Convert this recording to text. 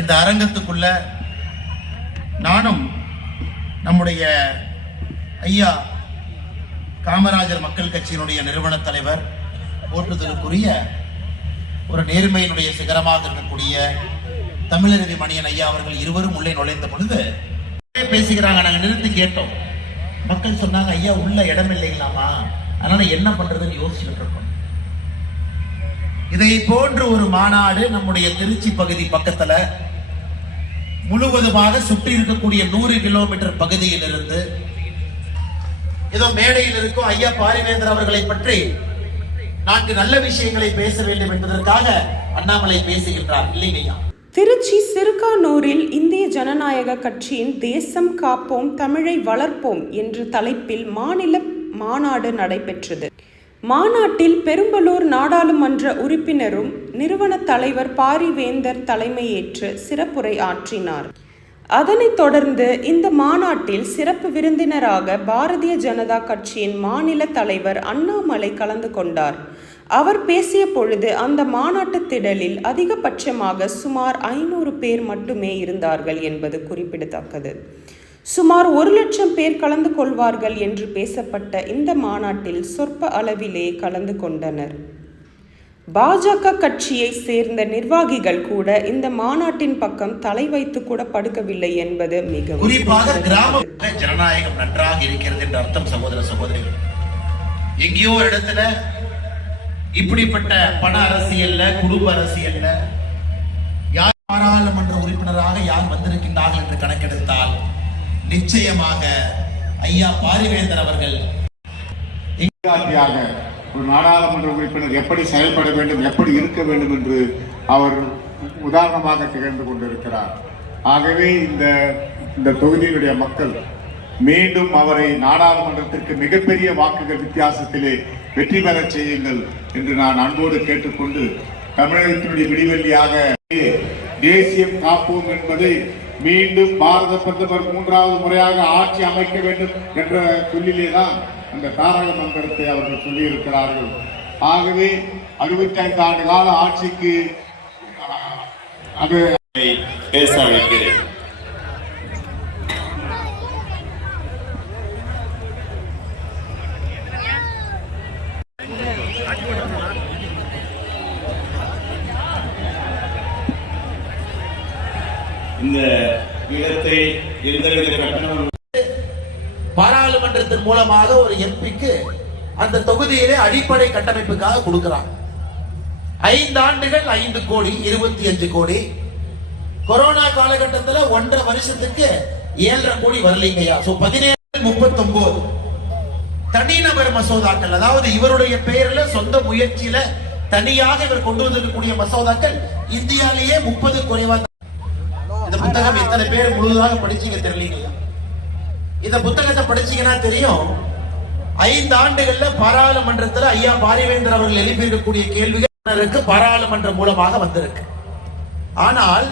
இந்த அரங்கத்துக்குள்ள நானும் நம்முடைய ஐயா காமராஜர் மக்கள் கட்சியினுடைய நிறுவன தலைவர் போற்றுதலுக்குரிய ஒரு நேர்மையினுடைய சிகரமாக இருக்கக்கூடிய தமிழருவி மணியன் ஐயா அவர்கள் இருவரும் உள்ளே நுழைந்த பொழுது பேசுகிறாங்க. நாங்கள் நிறுத்தி கேட்டோம். மக்கள் சொன்னாங்க ஐயா உள்ள இடம் இல்லைங்களாமா அதனால என்ன பண்றதுன்னு யோசிச்சுட்டு இருக்கோம். இதை போன்று ஒரு மாநாடு நம்முடைய திருச்சி பகுதி பக்கத்துல முழுவதுமாக சுற்றி இருக்கக்கூடிய நூறு கிலோமீட்டர் பகுதியில் இருந்து ஏதோ மேடையில் இருக்கும் ஐயா பாரிவேந்தர் அவர்களை பற்றி நான்கு நல்ல விஷயங்களை பேச வேண்டும் என்பதற்காக அண்ணாமலை பேசுகின்றார் இல்லைங்கய்யா திருச்சி சிறுகானூரில் இந்திய ஜனநாயக கட்சியின் தேசம் காப்போம் தமிழை வளர்ப்போம் என்ற தலைப்பில் மாநில மாநாடு நடைபெற்றது. மாநாட்டில் பெரும்பலூர் நாடாளுமன்ற உறுப்பினரும் நிறுவன தலைவர் பாரிவேந்தர் தலைமையேற்று சிறப்புரை ஆற்றினார். அதனைத் தொடர்ந்து இந்த மாநாட்டில் சிறப்பு விருந்தினராக பாரதிய ஜனதா கட்சியின் மாநில தலைவர் அண்ணாமலை கலந்து கொண்டார். அவர் பேசிய பொழுது அந்த மாநாட்டு திடலில் அதிகபட்சமாக சுமார் ஐநூறு பேர் மட்டுமே இருந்தார்கள் என்பது குறிப்பிடத்தக்கது. சுமார் ஒரு லட்சம் பேர் கலந்து கொள்வார்கள் என்று பேசப்பட்ட இந்த மாநாட்டில் சொற்ப அளவிலே கலந்து கொண்டனர். பாஜக கட்சியை சேர்ந்த நிர்வாகிகள் கூட இந்த மாநாட்டின் பக்கம் தலை வைத்து கூட படுக்கவில்லை என்பது மிகவும் குறிப்பாக கிராம ஜனநாயகம் நன்றாக இருக்கிறது என்ற அர்த்தம் சகோதர சகோதரிகள். எங்கேயோ இடத்துல இப்படிப்பட்ட பண அரசியல்ல குடும்ப அரசியல்ல யார் பாராளுமன்ற உறுப்பினராக யார் வந்திருக்கின்றார்கள் என்று கணக்கெடுத்தால் நிச்சயமாக ஐயா பாரிவேந்தர் அவர்கள் ஒரு நாடாளுமன்ற உறுப்பினர் எப்படி செயல்பட வேண்டும் எப்படி இருக்க வேண்டும் என்று அவர் உதாரணமாக திகழ்ந்து கொண்டிருக்கிறார். ஆகவே இந்த இந்த தொகுதியினுடைய மக்கள் மீண்டும் அவரை நாடாளுமன்றத்திற்கு மிகப்பெரிய வாக்குகள் வித்தியாசத்திலே வெற்றி பெறச் செய்யுங்கள் என்று நான் அன்போடு கேட்டுக்கொண்டு தமிழகத்தினுடைய விடிவெள்ளியாக தேசியம் காப்போம் என்பதை மீண்டும் பாரத பிரதமர் மூன்றாவது முறையாக ஆட்சி அமைக்க வேண்டும் என்ற சொல்லிலே தான் அந்த தாரக மந்திரத்தை அவர்கள் சொல்லியிருக்கிறார்கள். ஆகவே அறுபத்தி ஐந்து ஆண்டு கால ஆட்சிக்கு அது பேச வைக்கிறேன். இந்த இடத்தை எந்தவித கட்டணம் பாராளுமன்றத்தின் மூலமாக ஒரு எம்பிக்கு அந்த தொகுதியிலே அடிப்படை கட்டமைப்புக்காக கொடுக்கிறாங்க ஐந்து ஆண்டுகள் ஐந்து கோடி இருபத்தி அஞ்சு கோடி. கொரோனா காலகட்டத்துல ஒன்றரை வருஷத்துக்கு ஏழரை கோடி வரலீங்கய்யா சோ பதினேழு முப்பத்தி ஒன்பது தனிநபர் மசோதாக்கள் அதாவது இவருடைய பெயர்ல சொந்த முயற்சியில தனியாக இவர் கொண்டு வந்திருக்கக்கூடிய மசோதாக்கள் இந்தியாலேயே முப்பது குறைவா இந்த புத்தகம் இத்தனை பேர் முழுதாக படிச்சீங்க தெரியலீங்களா இந்த புத்தகத்தை படிச்சீங்கன்னா தெரியும். ஐந்து ஆண்டுகள்ல பாராளுமன்றத்துல ஐயா பாரிவேந்தர் அவர்கள் எழுப்பியிருக்கக்கூடிய கேள்விகள் பாராளுமன்றம் மூலமாக வந்திருக்கு. ஆனால்